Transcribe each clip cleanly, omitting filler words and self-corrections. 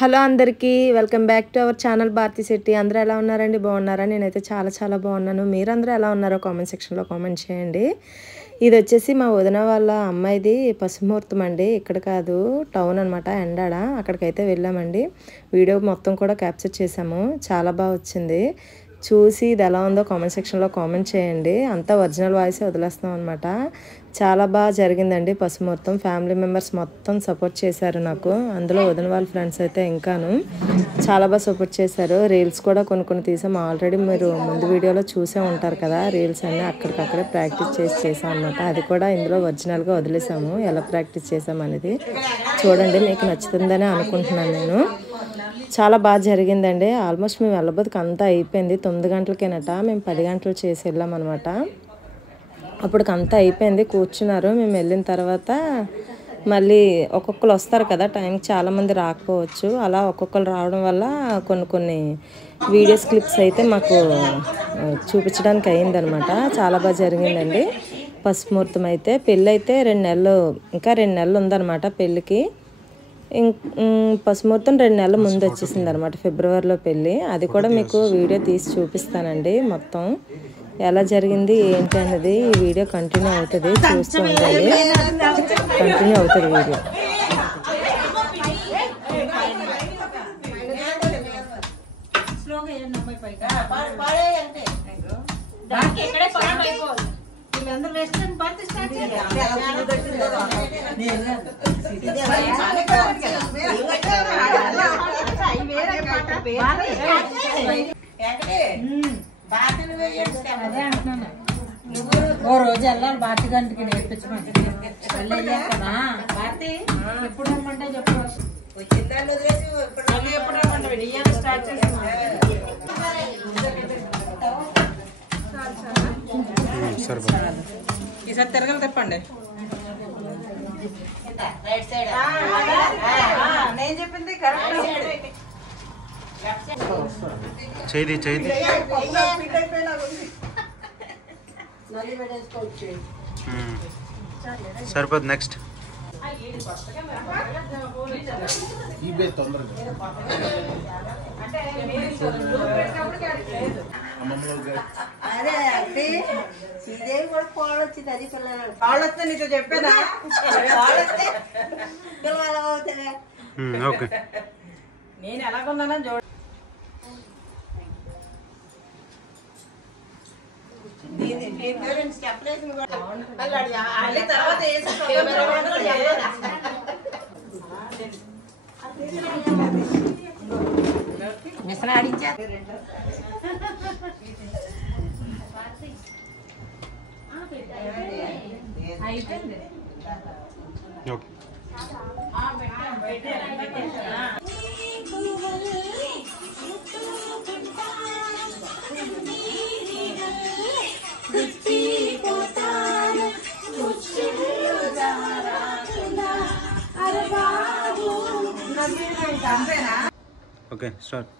Hello అందరికీ welcome back to our channel Bharathi Shetty. అందరూ ఎలా ఉన్నారండి? బాగున్నారా? నేనైతే చాలా బాగున్నాను. మీరందరూ ఎలా ఉన్నారో కామెంట్ సెక్షన్లో కామెంట్ చేయండి. ఇది వచ్చేసి మా వదిన వాళ్ళ అమ్మాయిది పసుముహూర్తం అండి. ఇక్కడ కాదు, టౌన్ అనమాట, ఎండాడ. అక్కడికైతే వెళ్ళామండి. వీడియో మొత్తం కూడా క్యాప్చర్ చేసాము. చాలా బాగా వచ్చింది. చూసి ఇది ఎలా ఉందో కామెంట్ సెక్షన్లో కామెంట్ చేయండి. అంతా ఒరిజినల్ వాయిసే వదిలేస్తాం అనమాట. చాలా బాగా జరిగిందండి పసుముహూర్తం. ఫ్యామిలీ మెంబర్స్ మొత్తం సపోర్ట్ చేశారు నాకు. అందులో వదిన వాళ్ళ ఫ్రెండ్స్ అయితే ఇంకాను చాలా బాగా సపోర్ట్ చేశారు. రీల్స్ కూడా కొన్ని తీసాం. ఆల్రెడీ మీరు ముందు వీడియోలో చూసే ఉంటారు కదా, రీల్స్ అన్నీ అక్కడికక్కడే ప్రాక్టీస్ చేసాం అనమాట. అది కూడా ఇందులో ఒరిజినల్గా వదిలేసాము, ఎలా ప్రాక్టీస్ చేసామనేది చూడండి. మీకు నచ్చుతుందని అనుకుంటున్నాను నేను. చాలా బాగా జరిగిందండి. ఆల్మోస్ట్ మేము వెళ్ళబోతుకు అంతా అయిపోయింది. 9 గంటలకేనట. మేము 10 గంటలు చేసి వెళ్ళామన్నమాట. అప్పటికంతా అయిపోయింది. కూర్చున్నారు. మేము వెళ్ళిన తర్వాత మళ్ళీ ఒక్కొక్కరు వస్తారు కదా టైంకి, చాలామంది రాకపోవచ్చు. అలా ఒక్కొక్కరు రావడం వల్ల కొన్ని వీడియోస్ క్లిప్స్ అయితే మాకు చూపించడానికి అయిందనమాట. చాలా బాగా జరిగిందండి పసుముహూర్తం అయితే. పెళ్ళి అయితే 2 నెలలు, ఇంకా 2 నెలలు ఉందన్నమాట పెళ్ళికి. పసుముహూర్తం 2 నెలల ముందు వచ్చేసింది అనమాట, ఫిబ్రవరిలో పెళ్ళి. అది కూడా మీకు వీడియో తీసి చూపిస్తానండి. మొత్తం ఎలా జరిగింది ఏంటి అనేది ఈ వీడియో కంటిన్యూ అవుతుంది. చూస్తూ ఉండాలి, కంటిన్యూ అవుతుంది వీడియో. ఓ రోజు వెళ్ళాలి భారతి గంటకి నేర్పించమని కదా. భారతి ఎప్పుడు రమ్మంటే చెప్పు. ఎప్పుడు రమ్మంటే స్టార్ట్ చేస్తాను. ఈసారి తిరగలు తెప్పండి. నేను చెప్పింది కరెక్ట్. చేయి సరిపోదు. నెక్స్ట్ అదే అంటే శ్రీదేవి కూడా కోళ్ళు వచ్చింది. అది పిల్లలు కోళ్ళు వస్తే నీతో చెప్పేదా? కోళ్ళు వస్తే పిల్లలు అవుతాయి. ఓకే, నేను ఎలాగున్నానని చూడ. మిషన్ ఆడించా. అయిపోయింది. ఓకే. Okay, start.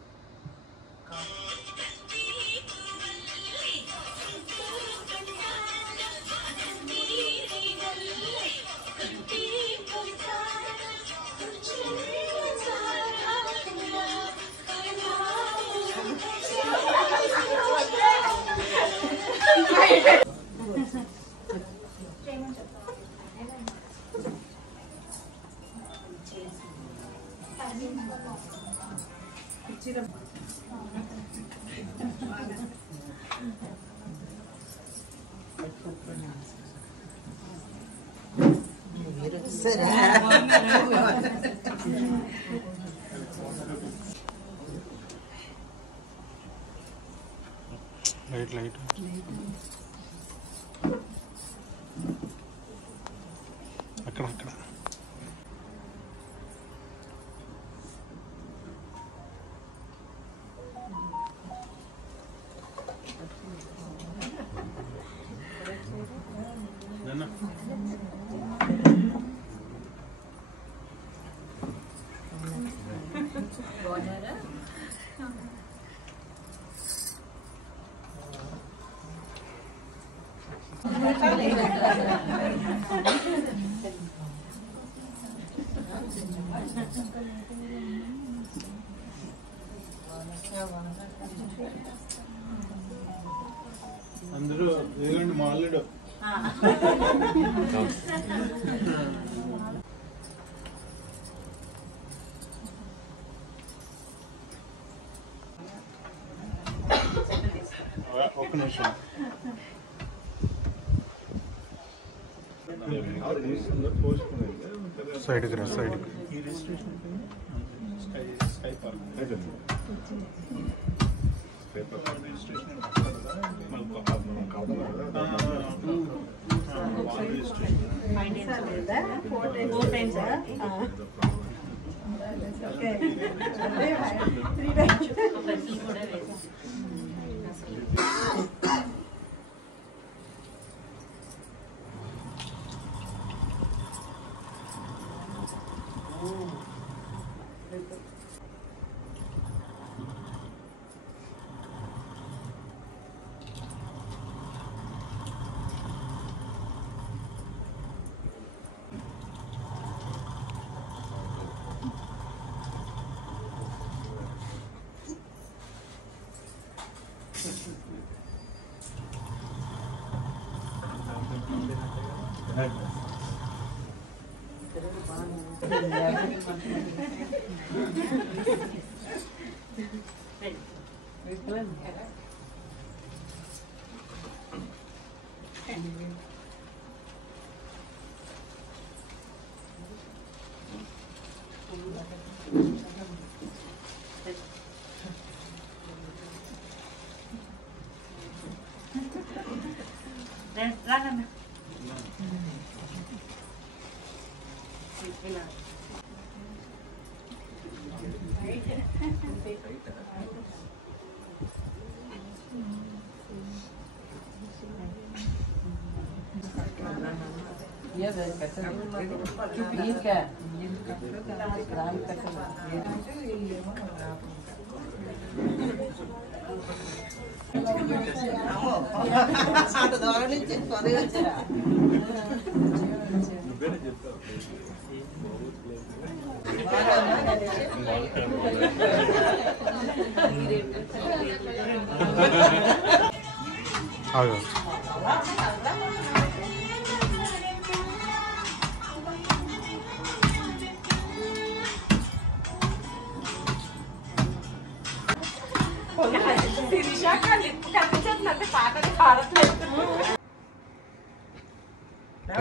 లైట్ అక్కడ ఒక్క నిమిషం సైడ్కి రా సైడ్కి అంత దూరం నుంచి త్వరగా వచ్చారా ఆగు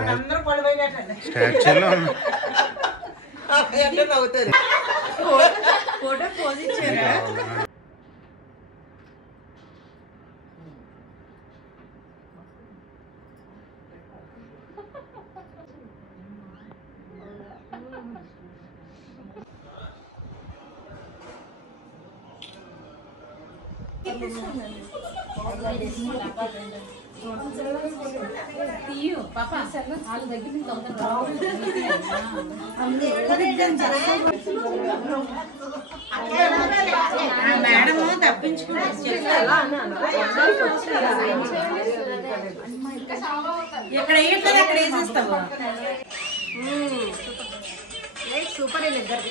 అందరూ పడిపోయినట్టండి స్టాచ్యూలో అంటే నవ్వుతారు ఫోటో పోజ్ ఇచ్చారా మేడం తప్పించుకున్నారు ఎక్కడ వేయట్లేదు అక్కడ వేసేస్తావా సూపర్ ఇద్దరు